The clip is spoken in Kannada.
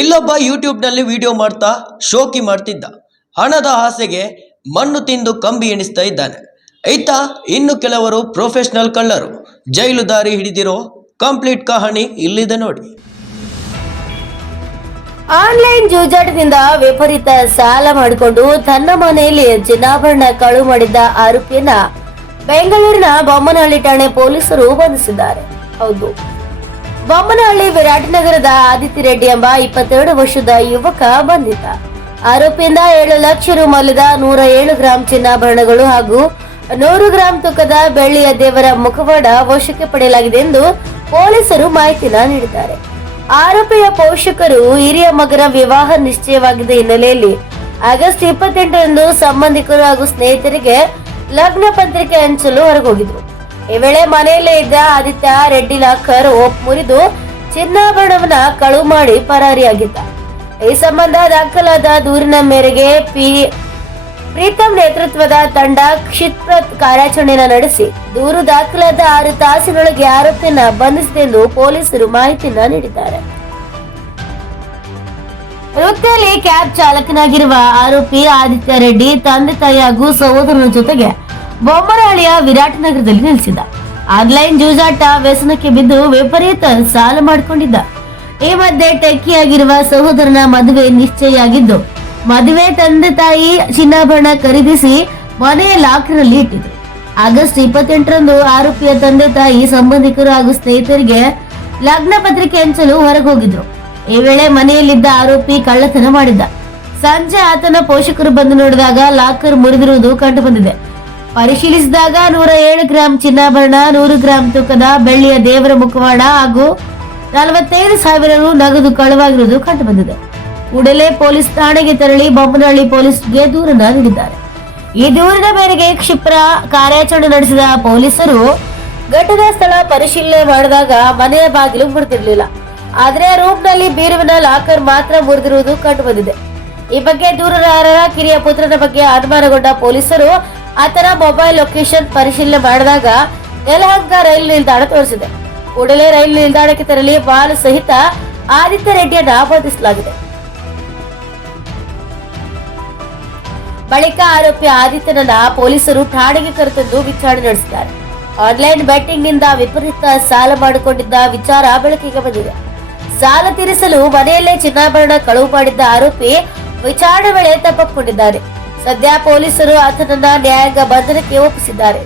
ಇಲ್ಲೊಬ್ಬ ಯೂಟ್ಯೂಬ್ನಲ್ಲಿ ವಿಡಿಯೋ ಮಾಡ್ತಾ ಶೋಕಿ ಮಾಡ್ತಿದ್ದ. ಹಣದ ಆಸೆಗೆ ಮಣ್ಣು ತಿಂದು ಕಂಬಿ ಎಣಿಸ್ತಾ ಇದ್ದಾನೆ. ಈತ ಇನ್ನು ಕೆಲವರು ಪ್ರೊಫೆಷನಲ್ ಕಳ್ಳರು. ಜೈಲು ದಾರಿ ಹಿಡಿದಿರೋ ಕಂಪ್ಲೀಟ್ ಕಹಾನಿ ಇಲ್ಲಿದೆ ನೋಡಿ. ಆನ್ಲೈನ್ ಜೂಜಾಟದಿಂದ ವಿಪರೀತ ಸಾಲ ಮಾಡಿಕೊಂಡು ತನ್ನ ಮನೆಯಲ್ಲಿ ಚಿನ್ನಾಭರಣ ಕಳು ಮಾಡಿದ್ದ ಆರೋಪಿಯನ್ನ ಬೆಂಗಳೂರಿನ ಬೊಮ್ಮನಹಳ್ಳಿ ಠಾಣೆ ಪೊಲೀಸರು ಬಂಧಿಸಿದ್ದಾರೆ. ಹೌದು. ಬೊಮ್ಮನಹಳ್ಳಿ ವಿರಾಟನಗರದ ಆದಿತ್ಯ ರೆಡ್ಡಿ ಎಂಬ ಇಪ್ಪತ್ತೆರಡು ವರ್ಷದ ಯುವಕ ಬಂಧಿತ. ಆರೋಪಿಯಿಂದ ಏಳು ಲಕ್ಷ ರು ಮೌಲ್ಯದ ನೂರ ಏಳು ಗ್ರಾಂ ಚಿನ್ನಾಭರಣಗಳು ಹಾಗೂ ನೂರು ಗ್ರಾಂ ತೂಕದ ಬೆಳ್ಳಿಯ ದೇವರ ಮುಖವಾಡ ವಶಕ್ಕೆ ಪಡೆಯಲಾಗಿದೆ ಎಂದು ಪೊಲೀಸರು ಮಾಹಿತಿನ ನೀಡಿದ್ದಾರೆ. ಆರೋಪಿಯ ಪೋಷಕರು ಹಿರಿಯ ಮಗನ ವಿವಾಹ ನಿಶ್ಚಯವಾಗಿದ್ದ ಹಿನ್ನೆಲೆಯಲ್ಲಿ ಆಗಸ್ಟ್ ಇಪ್ಪತ್ತೆಂಟರಂದು ಸಂಬಂಧಿಕರು ಹಾಗೂ ಸ್ನೇಹಿತರಿಗೆ ಲಗ್ನ ಪತ್ರಿಕೆ ಹಂಚಲು ಹೊರಗೋಗಿದ್ರು ಈ ವೇಳೆ ಮನೆಯಲ್ಲೇ ಇದ್ದ ಆದಿತ್ಯ ರೆಡ್ಡಿ ಲಾಕರ್ ಓಪ್ ಮುರಿದು ಚಿನ್ನಾಭರಣವನ್ನ ಕಳುವು ಮಾಡಿ ಪರಾರಿಯಾಗಿದ್ದ. ಈ ಸಂಬಂಧ ದಾಖಲಾದ ದೂರಿನ ಮೇರೆಗೆ ಪಿ ಪ್ರೀತಮ್ ನೇತೃತ್ವದ ತಂಡ ಕ್ಷಿಪ್ರ ಕಾರ್ಯಾಚರಣೆಯನ್ನು ನಡೆಸಿ ದೂರು ದಾಖಲಾದ ಆರು ತಾಸಿನೊಳಗೆ ಆರೋಪಿಯನ್ನ ಬಂಧಿಸಿದೆ ಎಂದು ಪೊಲೀಸರು ಮಾಹಿತಿಯನ್ನ ನೀಡಿದ್ದಾರೆ. ವೃತ್ತಿಯಲ್ಲಿ ಕ್ಯಾಬ್ ಚಾಲಕನಾಗಿರುವ ಆರೋಪಿ ಆದಿತ್ಯ ರೆಡ್ಡಿ ತಂದೆ ತಾಯಿ ಹಾಗೂ ಸಹೋದರನ ಜೊತೆಗೆ ಬೊಮ್ಮನಹಳ್ಳಿಯ ವಿರಾಟನಗರದಲ್ಲಿ ನೆಲೆಸಿದ್ದ. ಆನ್ಲೈನ್ ಜೂಜಾಟ ವ್ಯಸನಕ್ಕೆ ಬಿದ್ದು ವಿಪರೀತ ಸಾಲ ಮಾಡಿಕೊಂಡಿದ್ದ. ಈ ಮಧ್ಯೆ ಟೆಕ್ಕಿಯಾಗಿರುವ ಸಹೋದರನ ಮದುವೆ ನಿಶ್ಚಯಾಗಿದ್ದು ಮದುವೆ ತಂದೆ ತಾಯಿ ಚಿನ್ನಾಭರಣ ಖರೀದಿಸಿ ಮನೆಯ ಲಾಕರ್ನಲ್ಲಿ ಇಟ್ಟಿದ್ರು. ಆಗಸ್ಟ್ ಇಪ್ಪತ್ತೆಂಟರಂದು ಆರೋಪಿಯ ತಂದೆ ತಾಯಿ ಸಂಬಂಧಿಕರು ಹಾಗೂ ಸ್ನೇಹಿತರಿಗೆ ಲಗ್ನ ಪತ್ರಿಕೆ ಹಂಚಲು ಹೊರಗೋಗಿದ್ರು ಈ ವೇಳೆ ಮನೆಯಲ್ಲಿದ್ದ ಆರೋಪಿ ಕಳ್ಳತನ ಮಾಡಿದ್ದ. ಸಂಜೆ ಆತನ ಪೋಷಕರು ಬಂದು ನೋಡಿದಾಗ ಲಾಕರ್ ಮುರಿದಿರುವುದು ಕಂಡುಬಂದಿದೆ ಪರಿಶೀಲಿಸಿದಾಗ ನೂರ ಏಳು ಗ್ರಾಂ ಚಿನ್ನಾಭರಣ, ನೂರು ಗ್ರಾಂ ತೂಕದ ಬೆಳ್ಳಿಯ ದೇವರ ಮುಖವಾಡ ಹಾಗೂ ನಲವತ್ತೈದು ಸಾವಿರ ರು ನಗದು ಕಳವಾಗಿರುವುದು ಕಂಡುಬಂದಿದೆ. ಕೂಡಲೇ ಪೊಲೀಸ್ ಠಾಣೆಗೆ ತೆರಳಿ ಬೊಮ್ಮನಹಳ್ಳಿ ಪೊಲೀಸ್ಗೆ ದೂರನ್ನ ನೀಡಿದ್ದಾರೆ. ಈ ದೂರಿನ ಮೇರೆಗೆ ಕ್ಷಿಪ್ರ ಕಾರ್ಯಾಚರಣೆ ನಡೆಸಿದ ಪೊಲೀಸರು ಘಟನಾ ಸ್ಥಳ ಪರಿಶೀಲನೆ ಮಾಡಿದಾಗ ಮನೆಯ ಬಾಗಿಲು ಮುರಿದಿರಲಿಲ್ಲ. ಆದರೆ ರೂಮ್ನಲ್ಲಿ ಬೀರುವಿನ ಲಾಕರ್ ಮಾತ್ರ ಮುರಿದಿರುವುದು ಕಂಡುಬಂದಿದೆ. ಈ ಬಗ್ಗೆ ದೂರದಾರರ ಕಿರಿಯ ಪುತ್ರನ ಬಗ್ಗೆ ಅನುಮಾನಗೊಂಡ ಪೊಲೀಸರು ಆತನ ಮೊಬೈಲ್ ಲೊಕೇಶನ್ ಪರಿಶೀಲನೆ ಮಾಡಿದಾಗ ಯಲಹಂಕ ರೈಲು ನಿಲ್ದಾಣ ತೋರಿಸಿದೆ. ಕೂಡಲೇ ರೈಲು ನಿಲ್ದಾಣಕ್ಕೆ ತೆರಳಿ ಬಾಲು ಸಹಿತ ಆದಿತ್ಯ ರೆಡ್ಡಿಯನ್ನ ಆಪಾದಿಸಲಾಗಿದೆ ಬಳಿಕ ಆರೋಪಿ ಆದಿತ್ಯನನ್ನ ಪೊಲೀಸರು ಠಾಣೆಗೆ ಕರೆತಂದು ವಿಚಾರಣೆ ನಡೆಸಿದ್ದಾರೆ. ಆನ್ಲೈನ್ ಬ್ಯಾಟಿಂಗ್ನಿಂದ ವಿಪರೀತ ಸಾಲ ಮಾಡಿಕೊಂಡಿದ್ದ ವಿಚಾರ ಬೆಳಕಿಗೆ ಬಂದಿದೆ. ಸಾಲ ತೀರಿಸಲು ಮನೆಯಲ್ಲೇ ಚಿನ್ನಾಭರಣ ಕಳುವು ಮಾಡಿದ್ದ ಆರೋಪಿ ವಿಚಾರಣೆ ವೇಳೆ ತಪ್ಪಿಕೊಂಡಿದ್ದಾರೆ. ಸದ್ಯ ಪೊಲೀಸರು ಆತನನ್ನ ನ್ಯಾಯಾಂಗ ಬಂಧನಕ್ಕೆ ಒಪ್ಪಿಸಿದ್ದಾರೆ.